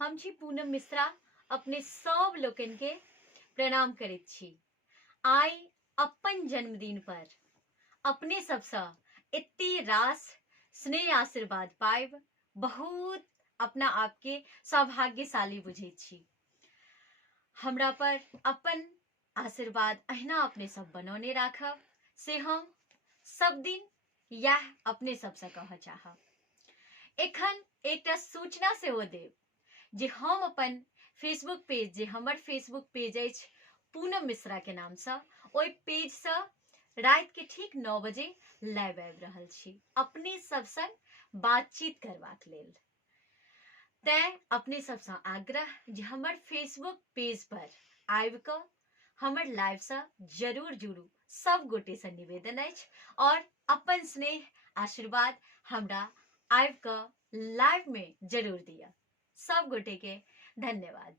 हम छी पूनम मिश्रा अपने सब लोकन के प्रणाम करैत छी। आइ अपन जन्मदिन पर अपने सबसँ एते रास स्नेह आशीर्वाद पाइब बहुत अपना आपके सौभाग्यशाली बुझै छी। हमरा पर अपन आशीर्वाद अहिना अपने सब बनौने राखब से हम सब दिन यह अपने सबसँ कहऽ चाहब। एखन एकटा सूचना सेहो देब जे हम अपन फेसबुक पेज जे हमर फेसबुक पेज अछि पूनम मिश्रा के नामसँ, ओहि पेजसँ रात के ठीक 9 बजे लाइव आबि रहल छी अपने सब संग बातचीत करबाक लेल। तैं अपने सबसँ आग्रह जे हमर फेसबुक पेज पर आबि कऽ हमर लाइव से जरूर जुड़ू। सब गोटे से निवेदन अछि और अपन स्नेह आशीर्वाद हमरा आबि कऽ लाइव में जरूर दिया। सब गोटे के धन्यवाद।